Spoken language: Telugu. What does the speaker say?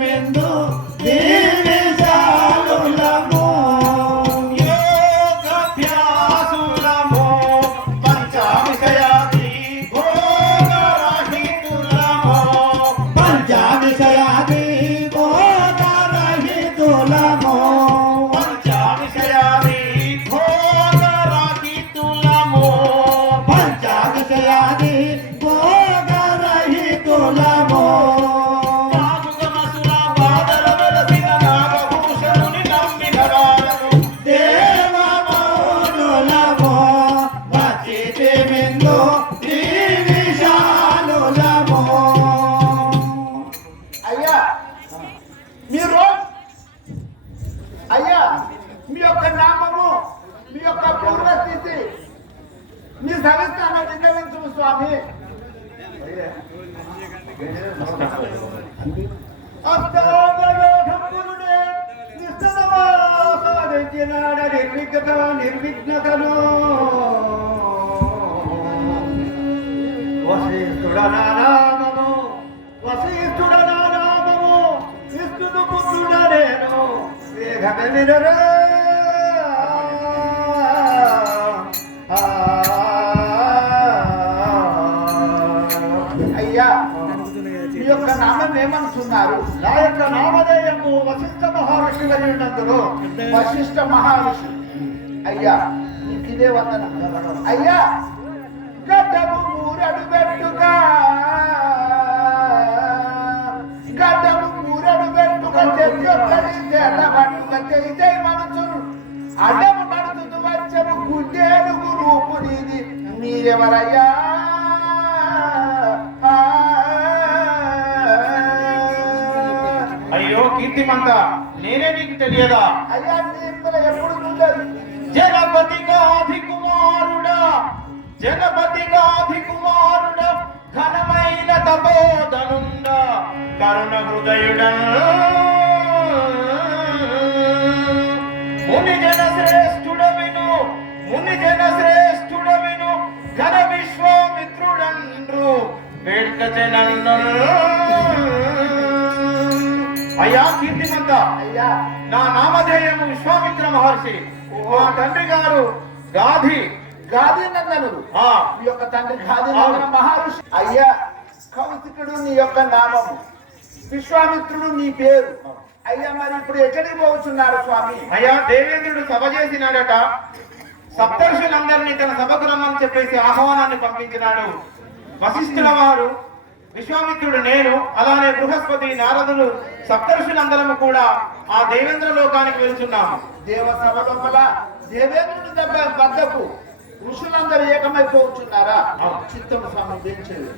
మెందు విశాలులము యోగాభ్యాసులము పంచవిషయాది భోగరహితులము పంచవిషయాది భోగరహితులము పంచవిషయాది భోగరహితులము పంచవిషయాది భోగరహితులము నాగుగమసుల బాధల వెలసిన నాగభూషణుని నమ్మిన వారను దేవమౌనులము వచ్చితి మెందు విశాలులము. అయ్యా మీరు అయ్యా మీ యొక్క నామము మీ యొక్క పూర్వస్థితి మీ సవిస్తాను విన్నవించు స్వామి. నిర్విఘ్నతను వశిష్ఠుడనామము వశిష్ఠుడనామము విష్ణుడు పుత్రుడ నేను వేగమెనిరరా అయ్యా మీ యొక్క నామం ఏమంటున్నారు? నా యొక్క నామధేయము వశిష్ఠ మహర్షి వెళ్ళినందులో వశిష్ఠ మహర్షి. అయ్యా మీకు ఇదే వందనం. అయ్యా గడ్డము మూరడు పెట్టుగా గడ్డము మూరడు పెట్టుగా చెయ్యొక్కడి చెడ్డ పట్టుగా చేయి మనసును అడ్డము నడుచుతూ వచ్చము గుడ్డేలుగు రూపు నీది మీరెవరయ్యా? అయ్యో కీర్తిమంత నేనే నీకు తెలియదా? అయ్యా ఇందులో ఎప్పుడు చూడలేదు. జగపతి గాధి కుమారుడా జగపతి గాధి కుమారుడా ఘనమైన తపోధనుండ కరుణ హృదయుడా ముని జన శ్రేష్ఠుడ విను ముని జన శ్రేష్ఠుడ విను ఘన విశ్వామిత్రుడండ్రు వేడ్కచెనన్ను. అయ్యా కీర్తిమంత అయ్యా నా నామధేయము విశ్వామిత్ర మహర్షి. మా తండ్రి గారు గాధి గాదినందనుడు. ఆ మీ యొక్క తండ్రి గాదినందన మహర్షి. అయ్యా కౌశికుడు నీ యొక్క నామము, విశ్వామిత్రుడు నీ పేరు. అయ్యా మరి ఇప్పుడు ఎక్కడికి పోతున్నారు స్వామి? అయ్యా దేవేంద్రుడు సభ చేసినాడట. సప్తర్షులందరినీ తన సభకు రమ్మని చెప్పేసి ఆహ్వానాన్ని పంపించినాడు. వశిష్ఠుల వారు, విశ్వామిత్రుడు, నేను, అలానే బృహస్పతి, నారదులు, సప్తర్షులందరము కూడా ఆ దేవేంద్ర లోకానికి వెళ్తున్నాము. దేవసభ లోపల దేవేంద్రుడి వద్దకు ఋషులందరూ ఏకమైపోతున్నారా? చిత్తము సంబంధించేది.